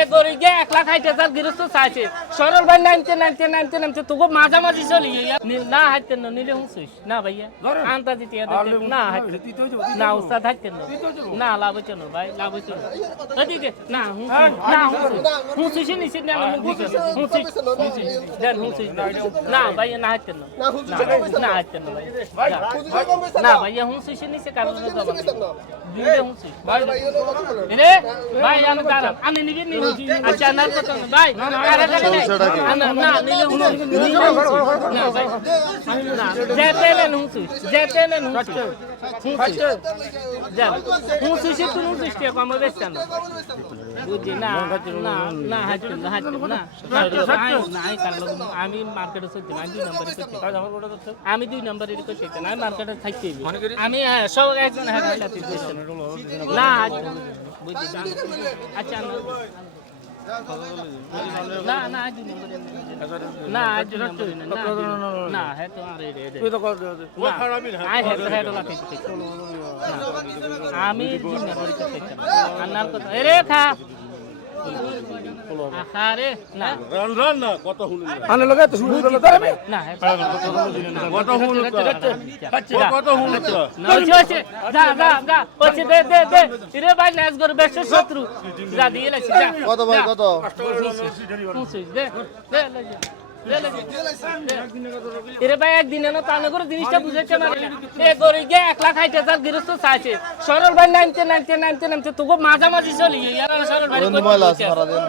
এ গরি গে 1,60,000 গৃহস্থ চাইছে সরল ভাই নামতে তো মাঝামাঝি চলি না হাইতে না নিলে হুঁসুস না ভাইয়া আনতা দিতে না হাইতে না উস্তাদ হাইতে না লাভ হচ্ছে না ভাই লাভ হচ্ছে না দিতে না হুঁসুস নিছিস না হুঁসুস দেন হুঁসুস না ভাইয়া না হাইতে না হাইতে না ভাই না ভাইয়া হুঁসুস নিছে কারণে জবান দিলে হুঁসুস ভাই রে ভাই আমি দাঁড়ান আমি নিবি আচ্ছা না তো ভাই না নিলে হুঁসুস না ভাই না যেতেলেন হুঁসুস যান হুঁসুস তুই হুঁসুস কে কম বেচছেন বুঝি না না না হাইতে না আমি মার্কেটে চলছি আমি 2 নম্বরে করছি আমি মার্কেটে থাকছি আমি সব একজন না বুঝছি আচ্ছা না না না না হ্যাঁ তো আমি রে খা আরে না রান না কত হুল আনে লগে তো শুরু করলো তো আমি না কত হুল কত হুল না হচ্ছে যা হচ্ছে দে রে ভাই নাচ গর বেশ শত্রু যা দিয়ে লাগছে যা কত ভাই কত এরে ভাই একদিনে না তানে করে জিনিসটা বুঝাইছে না এ গরি গে 1,60,000 গৃহস্থ চাইছে সরল ভাই নামতে তো মাঝামাঝি চলি সরল ভাই বন্ধু মালা সারা দিন